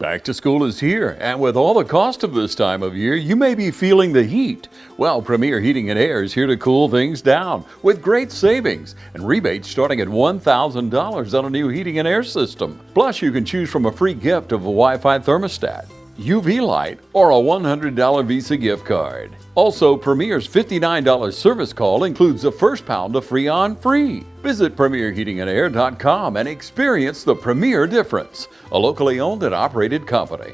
Back to school is here, and with all the cost of this time of year, you may be feeling the heat. Well, Premier Heating and Air is here to cool things down with great savings and rebates starting at $1,000 on a new heating and air system. Plus, you can choose from a free gift of a Wi-Fi thermostat, UV light, or a $100 Visa gift card. Also, Premier's $59 service call includes the first pound of Freon free. Visit PremierHeatingandAir.com and experience the Premier difference, a locally owned and operated company.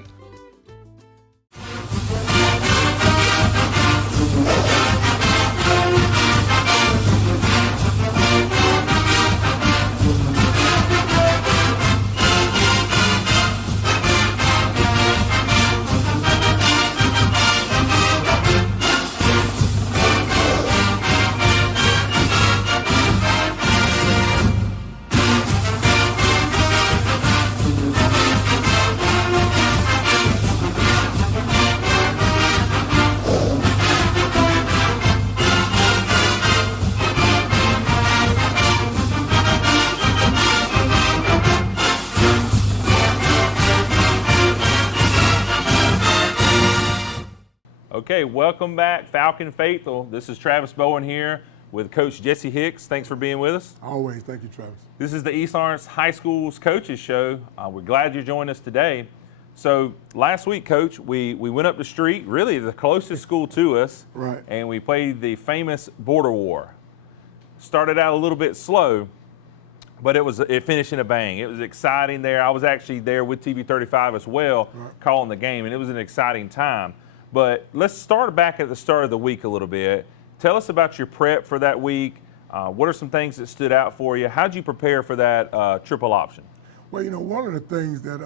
Okay, welcome back, Falcon Faithful. This is Travis Bowen here with Coach Jesse Hicks. Thanks for being with us. Always. Thank you, Travis. This is the East Lawrence High School's Coaches Show. We're glad you're joining us today. So last week, Coach, we went up the street, really the closest school to us, Right. And we played the famous Border War. Started out a little bit slow, but it finished in a bang. It was exciting there. I was actually there with TV 35 as well, calling the game, and it was an exciting time. But let's start back at the start of the week a little bit. Tell us about your prep for that week. What are some things that stood out for you? How'd you prepare for that triple option? Well, one of the things that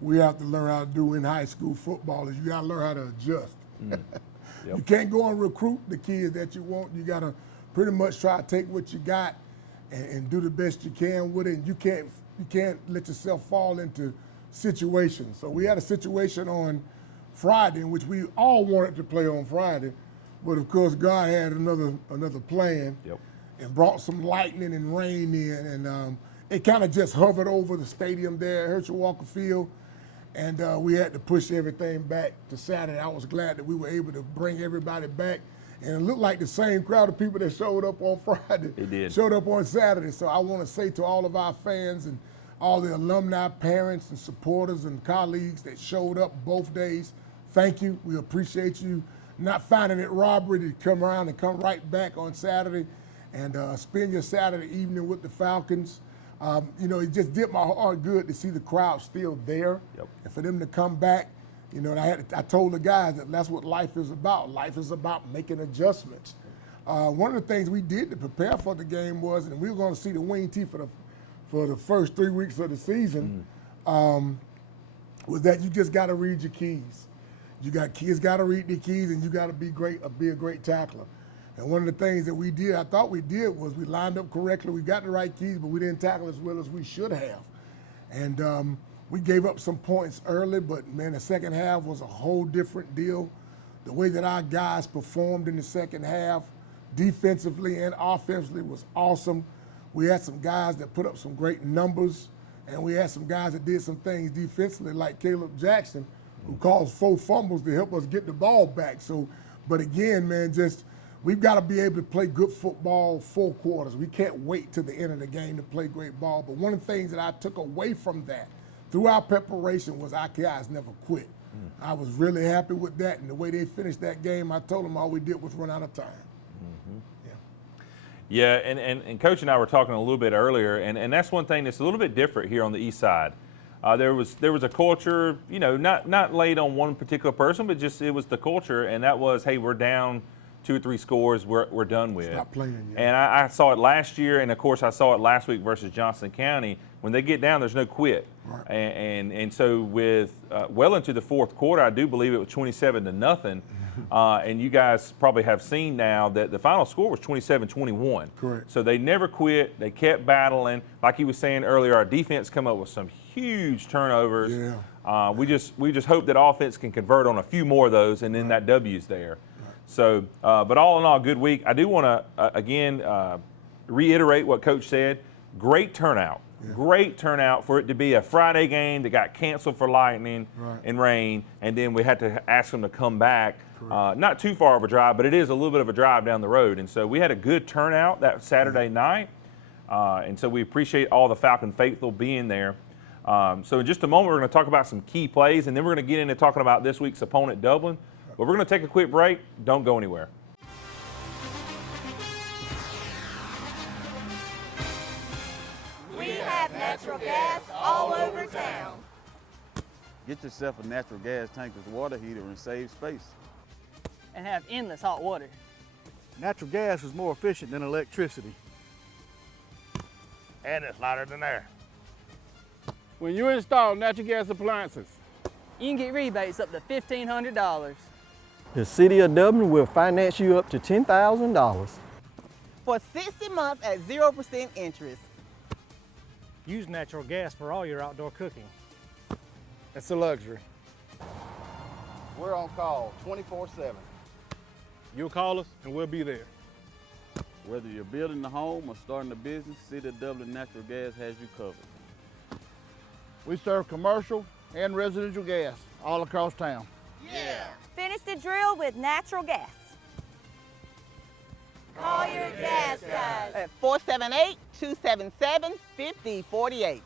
we have to learn how to do in high school football is you got to learn how to adjust. Yep. You can't go and recruit the kids that you want. You got to pretty much try to take what you got and do the best you can with it. And you can't let yourself fall into situations. So we had a situation on Friday, in which we all wanted to play on Friday, but of course God had another plan. Yep. And brought some lightning and rain in, and it kind of just hovered over the stadium there at Herschel Walker Field, and we had to push everything back to Saturday. I was glad that we were able to bring everybody back, and it looked like the same crowd of people that showed up on Friday It did. showed up on Saturday. So I want to say to all of our fans and all the alumni, parents, and supporters and colleagues that showed up both days, thank you. We appreciate you not finding it robbery to come around and come right back on Saturday and spend your Saturday evening with the Falcons. It just did my heart good to see the crowd still there. Yep. And for them to come back. And I told the guys that that's what life is about. Life is about making adjustments. One of the things we did to prepare for the game was, and we were going to see the wing tee for the first 3 weeks of the season, was that you just got to read your keys. Kids got to read their keys, and you got to be a great tackler. And one of the things that I thought we did was we lined up correctly. We got the right keys, but we didn't tackle as well as we should have. And we gave up some points early, but man, the second half was a whole different deal. The way that our guys performed in the second half, defensively and offensively, was awesome. We had some guys that put up some great numbers, and we had some guys that did some things defensively, like Caleb Jackson, who caused 4 fumbles to help us get the ball back. So, but again, man, we've got to be able to play good football 4 quarters. We can't wait till the end of the game to play great ball. But one of the things that I took away from that through our preparation was our guys never quit. I was really happy with that, and the way they finished that game, I told them all we did was run out of time. Yeah, and Coach and I were talking a little bit earlier, and that's one thing that's a little bit different here on the east side. There was a culture, not laid on one particular person, but just it was the culture, and that was, hey, we're down 2 or 3 scores, we're done with. Stop playing. Yeah. And I saw it last year, and of course I saw it last week versus Johnson County. When they get down, there's no quit. Right. And so with well into the 4th quarter, I do believe it was 27-0. And you guys probably have seen now that the final score was 27-21. Correct. So they never quit. They kept battling. Like he was saying earlier, our defense come up with some huge turnovers. Yeah. We just hope that offense can convert on a few more of those, and then that W's there. Right. So, but all in all, good week. I do want to again reiterate what Coach said. Great turnout. Great turnout for it to be a Friday game that got canceled for lightning and rain, and then we had to ask them to come back. Not too far of a drive, but it is a little bit of a drive down the road. And so we had a good turnout that Saturday night, and so we appreciate all the Falcon faithful being there. So in just a moment, we're going to talk about some key plays, and then we're going to get into talking about this week's opponent, Dublin. But we're going to take a quick break. Don't go anywhere. We have natural gas all over town. Get yourself a natural gas tankless water heater and save space. And have endless hot water. Natural gas is more efficient than electricity. And it's lighter than air. When you install natural gas appliances, You can get rebates up to $1,500. The City of Dublin will finance you up to $10,000. For 60 months at 0% interest. Use natural gas for all your outdoor cooking. it's a luxury. We're on call 24/7. You'll call us and we'll be there. Whether you're building a home or starting a business, City of Dublin Natural Gas has you covered. We serve commercial and residential gas all across town. Finish the drill with natural gas. Call your gas guys at 478-277-5048.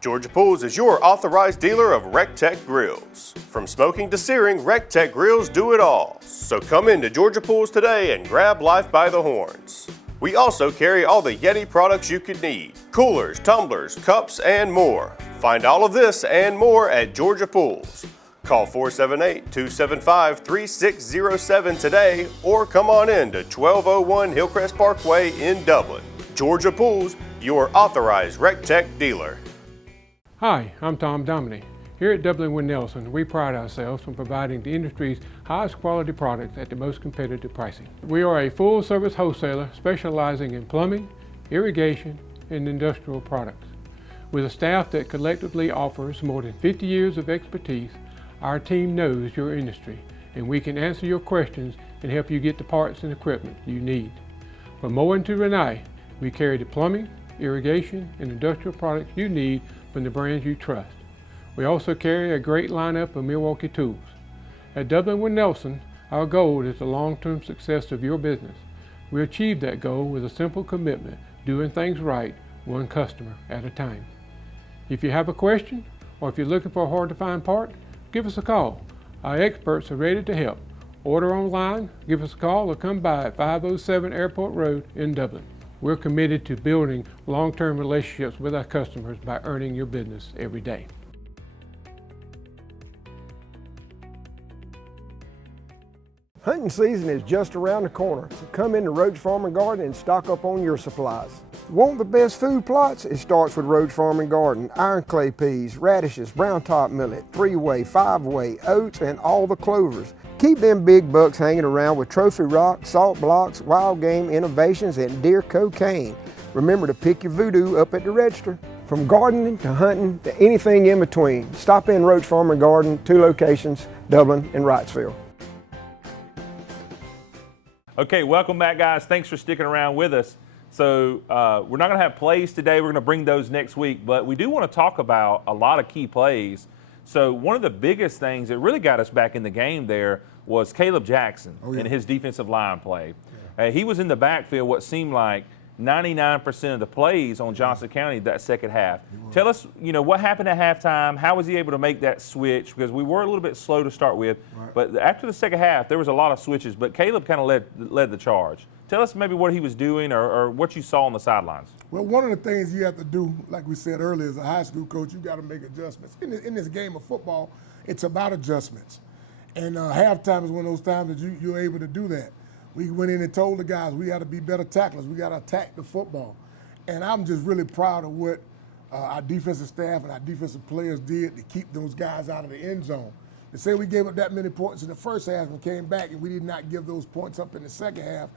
Georgia Pools is your authorized dealer of RecTech grills. From smoking to searing, RecTech grills do it all. So come into Georgia Pools today and grab life by the horns. We also carry all the Yeti products you could need: coolers, tumblers, cups, and more. Find all of this and more at Georgia Pools. Call 478-275-3607 today or come on in to 1201 Hillcrest Parkway in Dublin. Georgia Pools, your authorized RecTech dealer. Hi, I'm Tom Dominy. Here at Dublin Wind Nelson, we pride ourselves on providing the industry's highest quality products at the most competitive pricing. We are a full-service wholesaler specializing in plumbing, irrigation, and industrial products. With a staff that collectively offers more than 50 years of expertise, our team knows your industry, and we can answer your questions and help you get the parts and equipment you need. From mowing to Renee, we carry the plumbing, irrigation, and industrial products you need from the brands you trust. We also carry a great lineup of Milwaukee tools. At Dublin Wind Nelson, our goal is the long-term success of your business. We achieve that goal with a simple commitment, doing things right, one customer at a time. If you have a question, or if you're looking for a hard-to-find part, give us a call. Our experts are ready to help. Order online, give us a call, or come by at 507 Airport Road in Dublin. We're committed to building long-term relationships with our customers by earning your business every day. Hunting season is just around the corner, so come into Roach Farm and Garden and stock up on your supplies. Want the best food plots? It starts with Roach Farm and Garden. Iron clay peas, radishes, brown top millet, 3-way, 5-way, oats, and all the clovers. Keep them big bucks hanging around with trophy rock, salt blocks, wild game innovations, and deer cocaine. Remember to pick your voodoo up at the register. From gardening to hunting to anything in between, stop in Roach Farm and Garden, 2 locations, Dublin and Wrightsville. Okay, welcome back, guys. Thanks for sticking around with us. So we're not going to have plays today. We're going to bring those next week, but we do want to talk about a lot of key plays. So one of the biggest things that really got us back in the game there was Caleb Jackson and his defensive line play. He was in the backfield what seemed like 99% of the plays on Johnson County that second half. Tell us, what happened at halftime? How was he able to make that switch? Because we were a little bit slow to start with, but after the second half, there was a lot of switches, but Caleb kind of led the charge. Tell us maybe what he was doing or what you saw on the sidelines. Well, one of the things you have to do, like we said earlier, as a high school coach, you got to make adjustments. In this game of football, it's about adjustments. And halftime is one of those times that you're able to do that. We went in and told the guys we got to be better tacklers. We got to attack the football. And I'm just really proud of what our defensive staff and our defensive players did to keep those guys out of the end zone. To say we gave up that many points in the first half and came back and we did not give those points up in the second half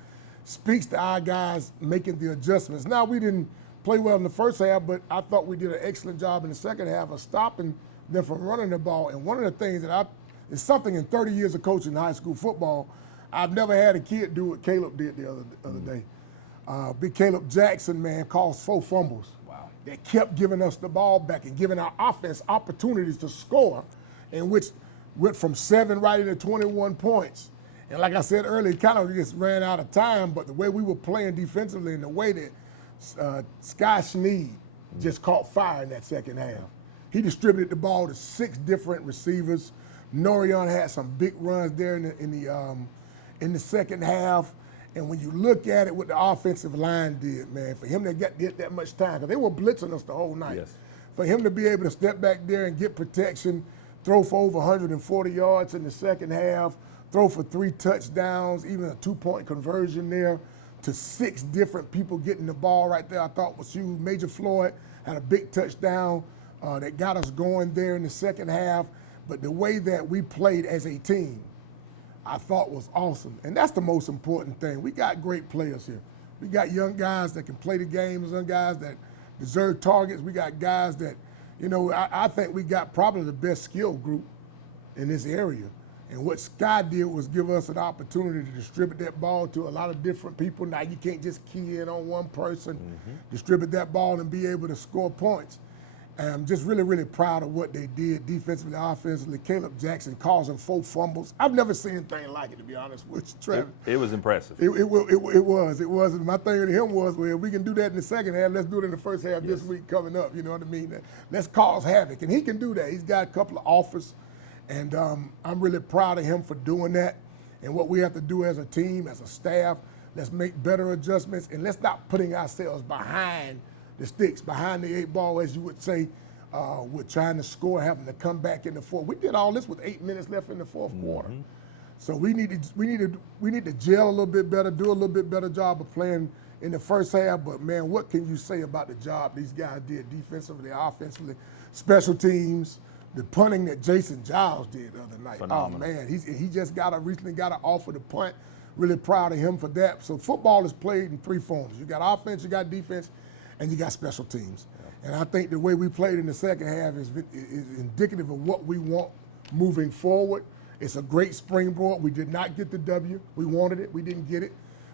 speaks to our guys making the adjustments. Now, we didn't play well in the first half, but I thought we did an excellent job in the second half of stopping them from running the ball. And one of the things that It's something in 30 years of coaching high school football. I've never had a kid do what Caleb did the other day. Big Caleb Jackson, man, caused 4 fumbles. Wow. That kept giving us the ball back and giving our offense opportunities to score, and which went from 7 right into 21 points. And like I said earlier, it kind of just ran out of time, but the way we were playing defensively and the way that Sky Sneed just caught fire in that second half. He distributed the ball to 6 different receivers. Norion had some big runs there in the second half. And when you look at it, what the offensive line did, man, for him to get that much time, because they were blitzing us the whole night. Yes. For him to be able to step back there and get protection, throw for over 140 yards in the second half, throw for 3 touchdowns, even a 2-point conversion there, to 6 different people getting the ball right there, I thought was huge. Major Floyd had a big touchdown that got us going there in the second half. But the way that we played as a team, I thought was awesome. And that's the most important thing. We got great players here. We got young guys that can play the game, young guys that deserve targets. We got guys that, you know, I think we got probably the best skill group in this area. And what Sky did was give us an opportunity to distribute that ball to a lot of different people. Now you can't just key in on one person, distribute that ball and be able to score points. And I'm just really, really proud of what they did defensively, offensively. Caleb Jackson causing 4 fumbles. I've never seen anything like it, to be honest with you, Trevor. It was impressive. It was. And my thing to him was, well, if we can do that in the second half, let's do it in the first half this week coming up. You know what I mean? Let's cause havoc. And he can do that. He's got a couple of offers. And I'm really proud of him for doing that. And what we have to do as a team, as a staff, let's make better adjustments, and let's stop putting ourselves behind the sticks, behind the 8 ball, as you would say. We're trying to score, having to come back in the fourth. We did all this with 8 minutes left in the fourth quarter. So we need to gel a little bit better, do a little bit better job of playing in the first half. But man, what can you say about the job these guys did defensively, offensively, special teams? The punting that Jason Giles did the other night. Phenomenal. Oh man, he just recently got an offer to punt. Really proud of him for that. So football is played in 3 forms. You got offense, you got defense, and you got special teams. And I think the way we played in the second half is indicative of what we want moving forward. It's a great springboard. We did not get the W. We wanted it. We didn't get it.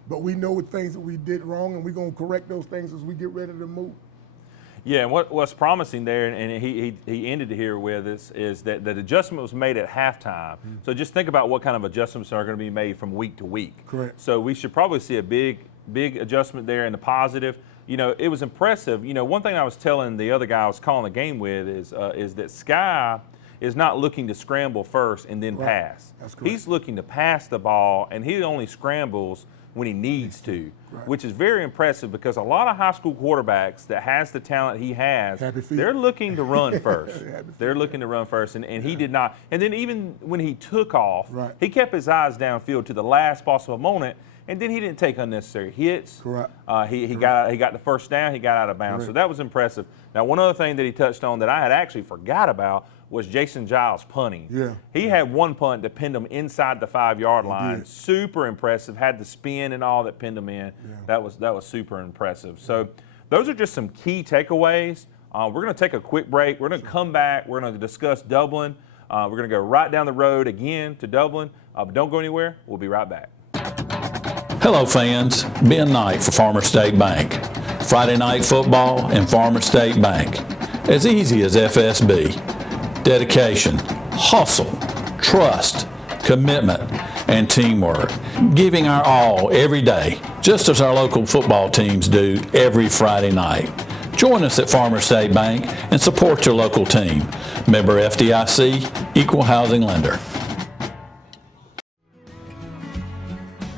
But we know the things that we did wrong, and we're going to correct those things as we get ready to move. Yeah, and what's promising there, and he ended here with is that the adjustment was made at halftime. So just think about what kind of adjustments are going to be made from week to week. Correct. So we should probably see a big adjustment there in the positive. You know, it was impressive. You know, one thing I was telling the other guy I was calling the game with is that Sky is not looking to scramble first and then pass. That's correct. He's looking to pass the ball, and he only scrambles when he needs to, which is very impressive because a lot of high school quarterbacks that has the talent he has, they're looking to run first. They're looking to run first, and he did not. And then even when he took off, he kept his eyes downfield to the last possible moment, and then he didn't take unnecessary hits. Correct. He got the first down. He got out of bounds. So that was impressive. Now, one other thing that he touched on that I had actually forgot about was Jason Giles punting. Yeah. He had one punt that pinned him inside the 5-yard line. Super impressive. Had the spin and all that pinned him in. Yeah. That was super impressive. So those are just some key takeaways. We're going to take a quick break. We're going to come back. We're going to discuss Dublin. We're going to go right down the road again to Dublin. But don't go anywhere. We'll be right back. Hello fans, Ben Knight for Farmer State Bank. Friday night football and Farmer State Bank. As easy as FSB. Dedication, hustle, trust, commitment, and teamwork. Giving our all every day, just as our local football teams do every Friday night. Join us at Farmer State Bank and support your local team. Member FDIC, Equal Housing Lender.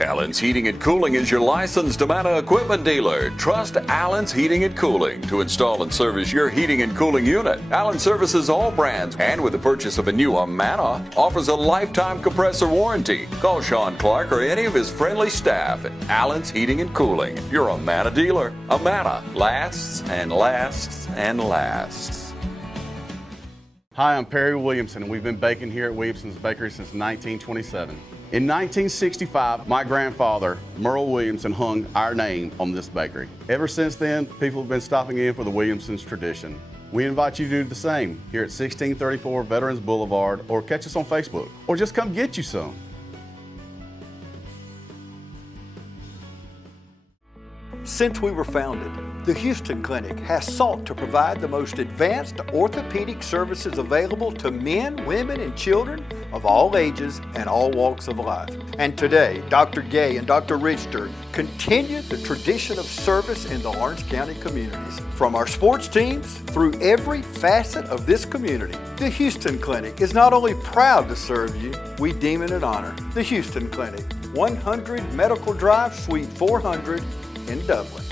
Allen's Heating and Cooling is your licensed Amana equipment dealer. Trust Allen's Heating and Cooling to install and service your heating and cooling unit. Allen services all brands, and with the purchase of a new Amana, offers a lifetime compressor warranty. Call Sean Clark or any of his friendly staff at Allen's Heating and Cooling, your Amana dealer. Amana lasts and lasts and lasts. Hi, I'm Perry Williamson, and we've been baking here at Williamson's Bakery since 1927. In 1965, my grandfather, Merle Williamson, hung our name on this bakery. Ever since then, people have been stopping in for the Williamson's tradition. We invite you to do the same here at 1634 Veterans Boulevard, or catch us on Facebook, or just come get you some. Since we were founded, the Houston Clinic has sought to provide the most advanced orthopedic services available to men, women, and children of all ages and all walks of life. And today, Dr. Gay and Dr. Richter continue the tradition of service in the Lawrence County communities. From our sports teams through every facet of this community, the Houston Clinic is not only proud to serve you, we deem it an honor. The Houston Clinic, 100 Medical Drive, Suite 400 in Dublin.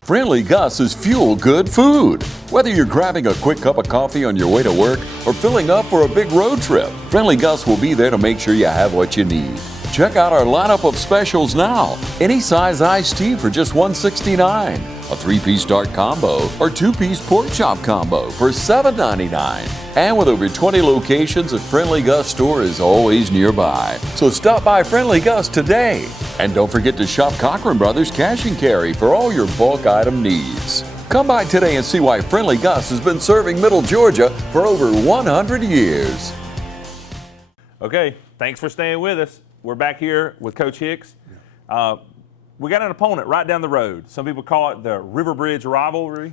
Friendly Gus is fuel-good food. Whether you're grabbing a quick cup of coffee on your way to work or filling up for a big road trip, Friendly Gus will be there to make sure you have what you need. Check out our lineup of specials now. Any size iced tea for just $1.69, a 3-piece dark combo or 2-piece pork chop combo for $7.99. And with over 20 locations, a Friendly Gus store is always nearby. So stop by Friendly Gus today. And don't forget to shop Cochran Brothers Cash and Carry for all your bulk item needs. Come by today and see why Friendly Gus has been serving Middle Georgia for over 100 years. Okay, thanks for staying with us. We're back here with Coach Hicks. We got an opponent right down the road. Some people call it the River Bridge rivalry,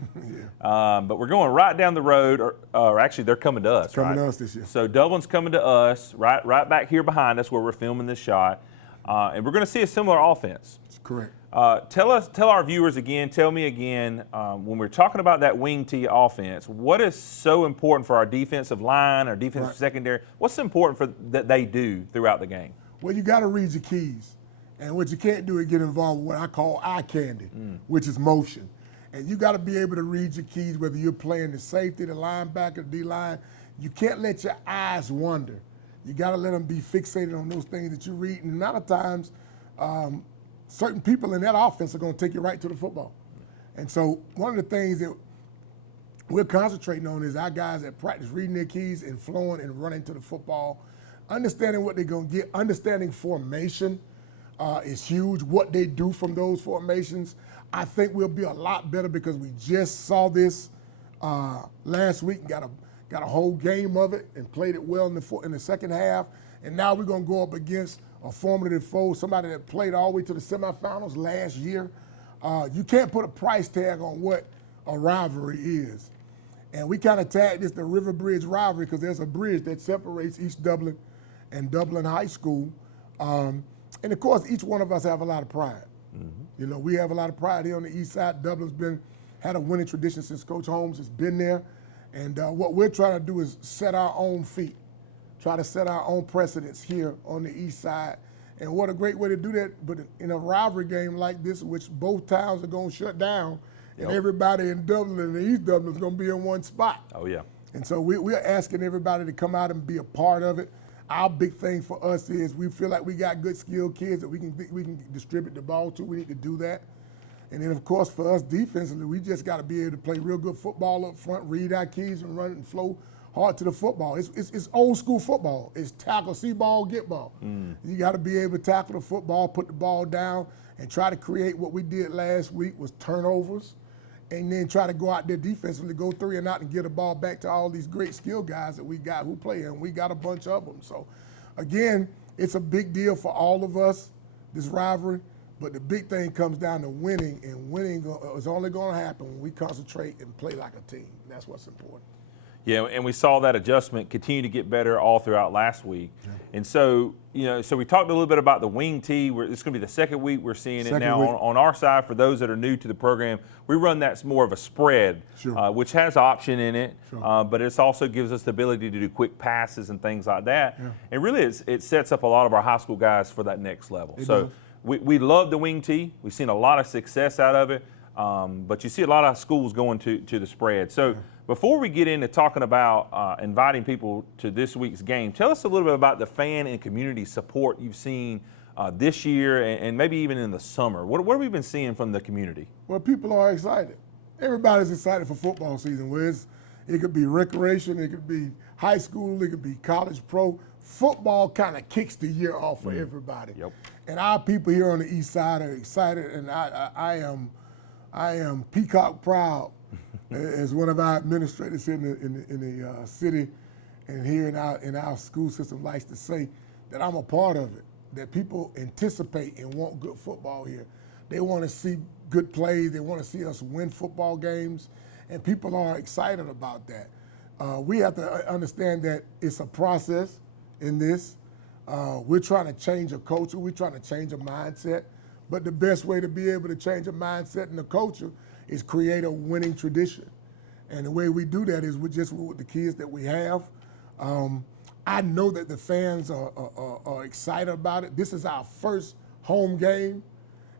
but we're going right down the road, or actually they're coming to us. Coming right? to us this year. So Dublin's coming to us, right back here behind us where we're filming this shot, and we're going to see a similar offense. That's correct. Tell our viewers again, tell me again, when we're talking about that wing T offense, what is so important for our defensive line, our defensive secondary? What's important for that they do throughout the game? Well, you got to read your keys. And what you can't do is get involved with what I call eye candy, which is motion. And you got to be able to read your keys, whether you're playing the safety, the linebacker, D-line. You can't let your eyes wander. You got to let them be fixated on those things that you read. And a lot of times, certain people in that offense are going to take you right to the football. And so one of the things that we're concentrating on is our guys that practice reading their keys and flowing and running to the football, understanding what they're going to get, understanding formation is huge, what they do from those formations. I think we'll be a lot better because we just saw this last week and got a whole game of it and played it well in the second half. And now we're going to go up against a formative foe, somebody that played all the way to the semifinals last year. You can't put a price tag on what a rivalry is. And we kind of tagged this the River Bridge rivalry because there's a bridge that separates East Dublin and Dublin High School. And of course, each one of us have a lot of pride. You know, we have a lot of pride here on the east side. Dublin's had a winning tradition since Coach Holmes has been there. And what we're trying to do is set our own feet, try to set our own precedents here on the east side. And what a great way to do that, but in a rivalry game like this, which both towns are going to shut down, and everybody in Dublin and East Dublin is going to be in one spot. Oh, yeah. And so we're asking everybody to come out and be a part of it. Our big thing for us is we feel like we got good skilled kids that we can distribute the ball to. We need to do that. And then, of course, for us defensively, we just got to be able to play real good football up front, read our keys, and run it and flow hard to the football. It's old school football. It's tackle, see ball, get ball. You got to be able to tackle the football, put the ball down, and try to create what we did last week was turnovers, and then try to go out there defensively, go 3 and out and get the ball back to all these great skill guys that we got who play, and we got a bunch of them. So, again, it's a big deal for all of us, this rivalry, but the big thing comes down to winning, and winning is only going to happen when we concentrate and play like a team. That's what's important. Yeah, and we saw that adjustment continue to get better all throughout last week. And so, so we talked a little bit about the wing tee. It's going to be the second week we're seeing it now. On our side, for those that are new to the program, we run that's more of a spread, which has option in it, but it also gives us the ability to do quick passes and things like that. And really, it sets up a lot of our high school guys for that next level. So we love the wing tee. We've seen a lot of success out of it, but you see a lot of schools going to the spread. So. Before we get into talking about inviting people to this week's game, tell us a little bit about the fan and community support you've seen this year and maybe even in the summer. What have we been seeing from the community? Well, people are excited. Everybody's excited for football season. It could be recreation, it could be high school, it could be college pro. Football kind of kicks the year off for everybody. And our people here on the east side are excited, and I am peacock proud As one of our administrators here in the city and here in our school system likes to say, that I'm a part of it, that people anticipate and want good football here. They want to see good plays. They want to see us win football games, and people are excited about that. We have to understand that it's a process in this. We're trying to change a culture. We're trying to change a mindset. But the best way to be able to change a mindset and a culture is create a winning tradition. And the way we do that is with the kids that we have. I know that the fans are excited about it. This is our first home game.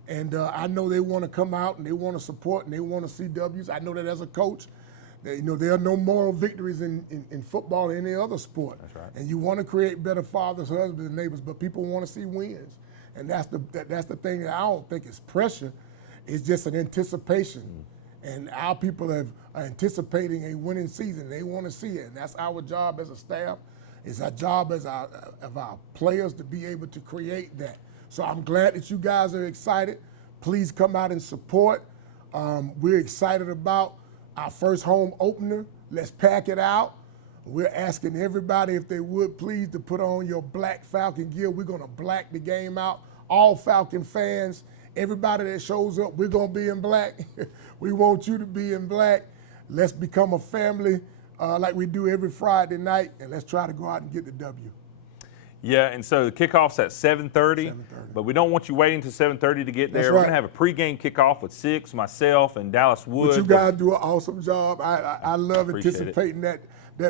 And I know they want to come out and they want to support and they want to see W's. I know that as a coach, that, there are no moral victories in football or any other sport. That's right. And you want to create better fathers, husbands, and neighbors, but people want to see wins. And that's the thing that I don't think is pressure. It's just an anticipation. And our people are anticipating a winning season. They want to see it. And that's our job as a staff. It's our job as our players to be able to create that. So I'm glad that you guys are excited. Please come out and support. We're excited about our first home opener. Let's pack it out. We're asking everybody if they would please to put on your black Falcon gear. We're going to black the game out. All Falcon fans, everybody that shows up, we're going to be in black. We want you to be in black. Let's become a family like we do every Friday night, and let's try to go out and get the W. Yeah, and so the kickoff's at 7:30, but we don't want you waiting until 7:30 to get there. That's We're right. going to have a pregame kickoff with Six, myself, and Dallas Wood. But you guys do an awesome job. I love Appreciate anticipating that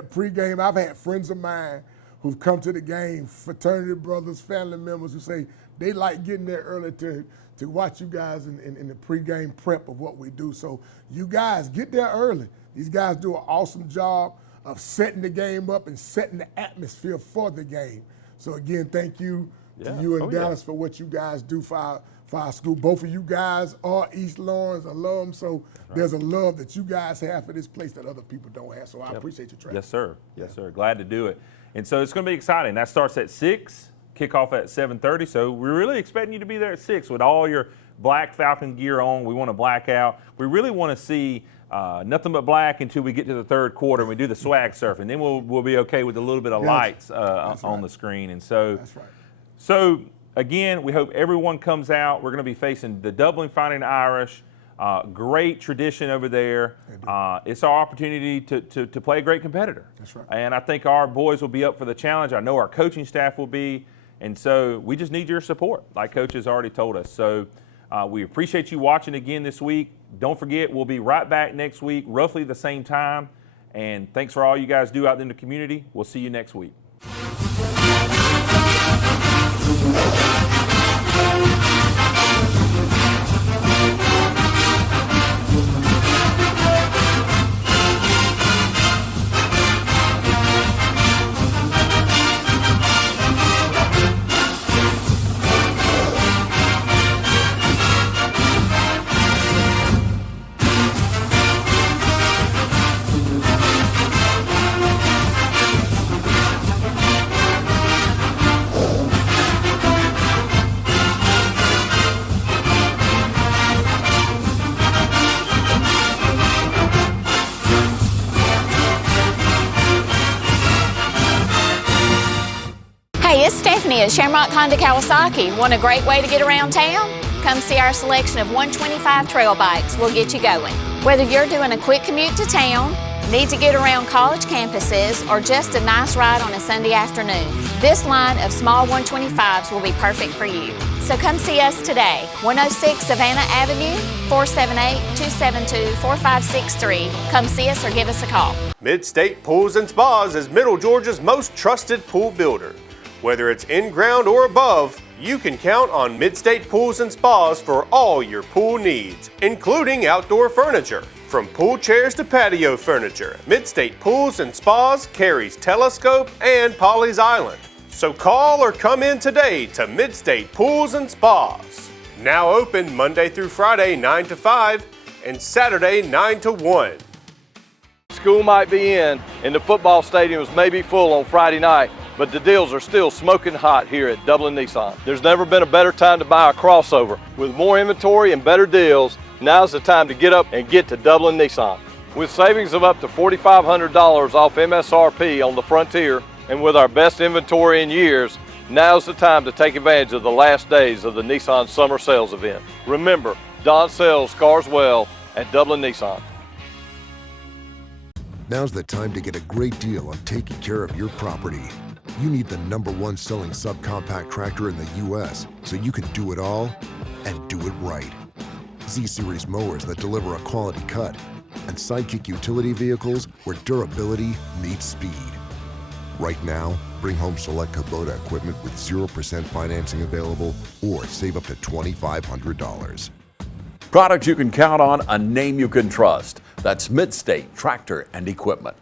pregame. I've had friends of mine who've come to the game, fraternity brothers, family members who say they like getting there early to watch you guys in the pregame prep of what we do. So you guys get there early. These guys do an awesome job of setting the game up and setting the atmosphere for the game. So again, thank you to you and Dallas for what you guys do for our school. Both of you guys are East Lawrence alums, so there's a love that you guys have for this place that other people don't have. So I appreciate your trip. Yes, sir. Yes, sir. Glad to do it. And so it's going to be exciting. That starts at 6, kickoff at 7:30. So we're really expecting you to be there at 6 with all your black Falcon gear on. We want to black out. We really want to see nothing but black until we get to the third quarter and we do the swag surf, and then we'll be okay with a little bit of lights on the screen. And so, so again, we hope everyone comes out. We're going to be facing the Dublin Fighting Irish. Great tradition over there. It's our opportunity to play a great competitor. That's right. And I think our boys will be up for the challenge. I know our coaching staff will be. And so we just need your support, like Coach has already told us. So we appreciate you watching again this week. Don't forget, we'll be right back next week, roughly the same time. And thanks for all you guys do out in the community. We'll see you next week. Hey, it's Stephanie at Shamrock Honda Kawasaki. Want a great way to get around town? Come see our selection of 125 trail bikes. We'll get you going. Whether you're doing a quick commute to town, need to get around college campuses, or just a nice ride on a Sunday afternoon, this line of small 125s will be perfect for you. So come see us today, 106 Savannah Avenue, 478-272-4563. Come see us or give us a call. Mid-State Pools and Spas is Middle Georgia's most trusted pool builder. Whether it's in-ground or above, you can count on Mid-State Pools and Spas for all your pool needs, including outdoor furniture. From pool chairs to patio furniture, Mid-State Pools and Spas carries Telescope and Polly's Island. So call or come in today to Mid-State Pools and Spas. Now open Monday through Friday 9 to 5 and Saturday 9 to 1. School might be in and the football stadiums may be full on Friday night, but the deals are still smoking hot here at Dublin Nissan. There's never been a better time to buy a crossover. With more inventory and better deals, now's the time to get up and get to Dublin Nissan. With savings of up to $4,500 off MSRP on the Frontier, and with our best inventory in years, now's the time to take advantage of the last days of the Nissan Summer Sales Event. Remember, Don sells cars well at Dublin Nissan. Now's the time to get a great deal on taking care of your property. You need the #1 selling subcompact tractor in the U.S. so you can do it all and do it right. Z-Series mowers that deliver a quality cut, and Sidekick utility vehicles where durability meets speed. Right now, bring home select Kubota equipment with 0% financing available or save up to $2,500. Products you can count on, a name you can trust. That's Midstate Tractor and Equipment.